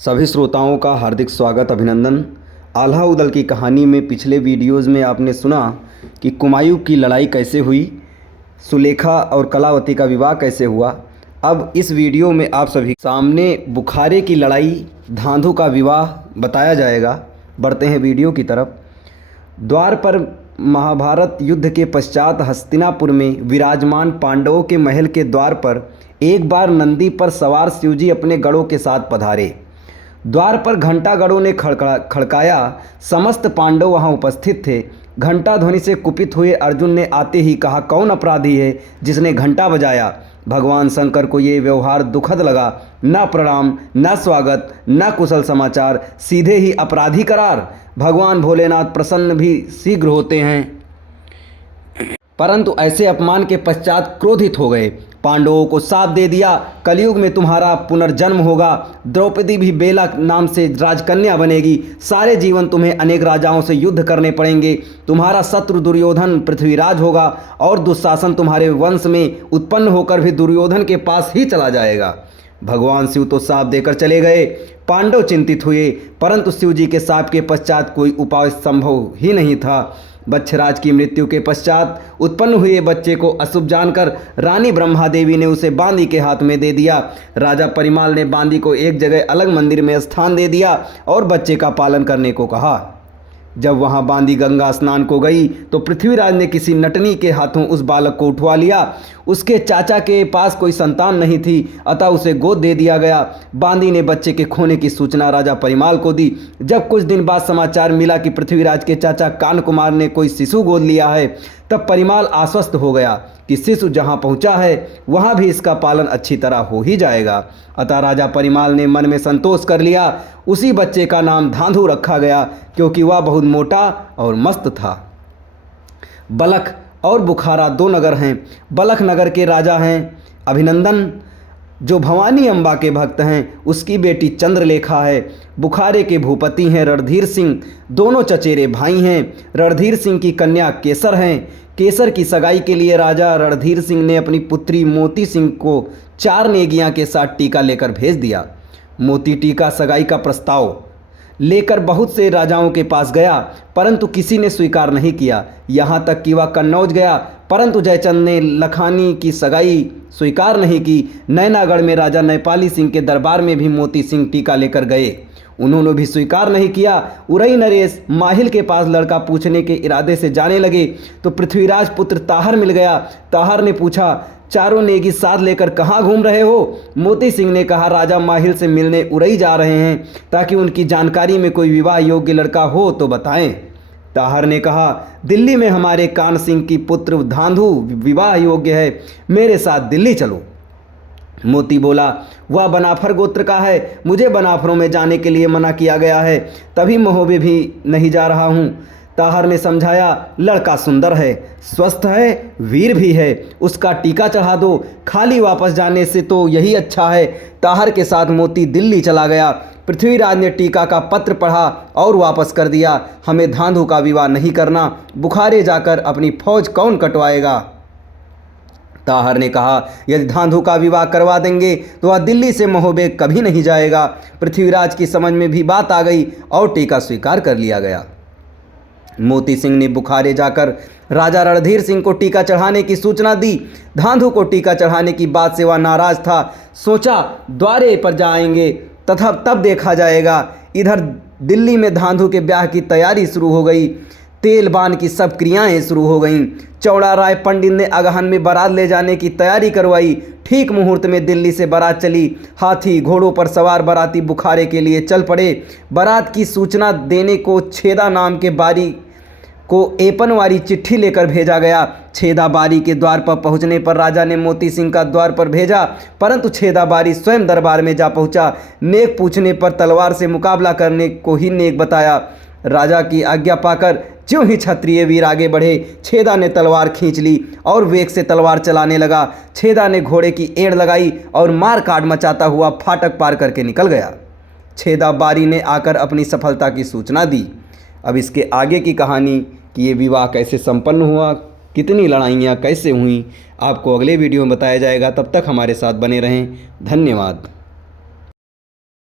सभी श्रोताओं का हार्दिक स्वागत अभिनंदन। आल्हा उदल की कहानी में पिछले वीडियोज़ में आपने सुना कि कुमायूं की लड़ाई कैसे हुई, सुलेखा और कलावती का विवाह कैसे हुआ। अब इस वीडियो में आप सभी सामने बुखारे की लड़ाई, धांधु का विवाह बताया जाएगा। बढ़ते हैं वीडियो की तरफ। द्वार पर महाभारत युद्ध के पश्चात हस्तिनापुर में विराजमान पांडवों के महल के द्वार पर एक बार नंदी पर सवार शिवजी अपने गढ़ों के साथ पधारे। द्वार पर घंटा गढ़ों ने खड़काया। समस्त पांडव वहां उपस्थित थे। घंटा ध्वनि से कुपित हुए अर्जुन ने आते ही कहा, कौन अपराधी है जिसने घंटा बजाया। भगवान शंकर को ये व्यवहार दुखद लगा। न प्रणाम, न स्वागत, न कुशल समाचार, सीधे ही अपराधी करार। भगवान भोलेनाथ प्रसन्न भी शीघ्र होते हैं, परंतु ऐसे अपमान के पश्चात क्रोधित हो गए। पांडवों को साप दे दिया, कलयुग में तुम्हारा पुनर्जन्म होगा। द्रौपदी भी बेला नाम से राजकन्या बनेगी। सारे जीवन तुम्हें अनेक राजाओं से युद्ध करने पड़ेंगे। तुम्हारा शत्रु दुर्योधन पृथ्वीराज होगा और दुशासन तुम्हारे वंश में उत्पन्न होकर भी दुर्योधन के पास ही चला जाएगा। भगवान शिव तो साप देकर चले गए। पांडव चिंतित हुए, परंतु शिव जी के साप के पश्चात कोई उपाय संभव ही नहीं था। बच्छराज की मृत्यु के पश्चात उत्पन्न हुए बच्चे को अशुभ जानकर रानी ब्रह्मा देवी ने उसे बांदी के हाथ में दे दिया। राजा परिमाल ने बांदी को एक जगह अलग मंदिर में स्थान दे दिया और बच्चे का पालन करने को कहा। जब वहां बांदी गंगा स्नान को गई तो पृथ्वीराज ने किसी नटनी के हाथों उस बालक को उठवा लिया। उसके चाचा के पास कोई संतान नहीं थी, अतः उसे गोद दे दिया गया। बांदी ने बच्चे के खोने की सूचना राजा परिमाल को दी। जब कुछ दिन बाद समाचार मिला कि पृथ्वीराज के चाचा कान कुमार ने कोई शिशु गोद लिया है, तब परिमाल आश्वस्त हो गया कि शिशु जहाँ पहुँचा है वहाँ भी इसका पालन अच्छी तरह हो ही जाएगा। अतः राजा परिमाल ने मन में संतोष कर लिया। उसी बच्चे का नाम धांधु रखा गया, क्योंकि वह बहुत मोटा और मस्त था। बलख और बुखारा दो नगर हैं। बलख नगर के राजा हैं अभिनंदन, जो भवानी अम्बा के भक्त हैं। उसकी बेटी चंद्रलेखा है। बुखारे के भूपति हैं रणधीर सिंह। दोनों चचेरे भाई हैं। रणधीर सिंह की कन्या केसर हैं। केसर की सगाई के लिए राजा रणधीर सिंह ने अपनी पुत्री मोती सिंह को 4 नेगियां के साथ टीका लेकर भेज दिया। मोती टीका सगाई का प्रस्ताव लेकर बहुत से राजाओं के पास गया, परंतु किसी ने स्वीकार नहीं किया। यहाँ तक कि वह कन्नौज गया, परंतु जयचंद ने लखानी की सगाई स्वीकार नहीं की। नैनागढ़ में राजा नैपाली सिंह के दरबार में भी मोती सिंह टीका लेकर गए, उन्होंने भी स्वीकार नहीं किया। उरई नरेश माहिल के पास लड़का पूछने के इरादे से जाने लगे तो पृथ्वीराज पुत्र ताहर मिल गया। ताहर ने पूछा, चारों नेगी साथ लेकर कहाँ घूम रहे हो। मोती सिंह ने कहा, राजा माहिल से मिलने उरई जा रहे हैं, ताकि उनकी जानकारी में कोई विवाह योग्य लड़का हो तो बताएं। ताहर ने कहा, दिल्ली में हमारे कान सिंह की पुत्र धांधु विवाह योग्य है, मेरे साथ दिल्ली चलो। मोती बोला, वह बनाफर गोत्र का है, मुझे बनाफरों में जाने के लिए मना किया गया है, तभी महोबे भी नहीं जा रहा हूँ। ताहर ने समझाया, लड़का सुंदर है, स्वस्थ है, वीर भी है, उसका टीका चढ़ा दो। खाली वापस जाने से तो यही अच्छा है। ताहर के साथ मोती दिल्ली चला गया। पृथ्वीराज ने टीका का पत्र पढ़ा और वापस कर दिया। हमें धांधु का विवाह नहीं करना, बुखारे जाकर अपनी फौज कौन कटवाएगा। ताहर ने कहा, यदि धांधु का विवाह करवा देंगे तो वह दिल्ली से महोबे कभी नहीं जाएगा। पृथ्वीराज की समझ में भी बात आ गई और टीका स्वीकार कर लिया गया। मोती सिंह ने बुखारे जाकर राजा रणधीर सिंह को टीका चढ़ाने की सूचना दी। धांधु को टीका चढ़ाने की बात से वह नाराज था। सोचा, द्वारे पर जाएंगे तथा तब देखा जाएगा। इधर दिल्ली में धांधु के ब्याह की तैयारी शुरू हो गई। तेल बान की सब क्रियाएं शुरू हो गईं। चौड़ा राय पंडित ने अगहन में बारात ले जाने की तैयारी करवाई। ठीक मुहूर्त में दिल्ली से बारात चली। हाथी घोड़ों पर सवार बाराती बुखारे के लिए चल पड़े। बारात की सूचना देने को छेदा नाम के बारी को एपनवारी चिट्ठी लेकर भेजा गया। छेदा बारी के द्वार पर पहुंचने पर राजा ने मोती सिंह का द्वार पर भेजा, परंतु छेदा बारी स्वयं दरबार में जा पहुंचा। नेक पूछने पर तलवार से मुकाबला करने को ही नेक बताया। राजा की आज्ञा पाकर ज्यों ही क्षत्रिय वीर आगे बढ़े, छेदा ने तलवार खींच ली और वेग से तलवार चलाने लगा। छेदा ने घोड़े की एड़ लगाई और मार काट मचाता हुआ फाटक पार करके निकल गया। छेदा बारी ने आकर अपनी सफलता की सूचना दी। अब इसके आगे की कहानी कि ये विवाह कैसे संपन्न हुआ, कितनी लड़ाइयाँ कैसे हुईं, आपको अगले वीडियो में बताया जाएगा। तब तक हमारे साथ बने रहें। धन्यवाद।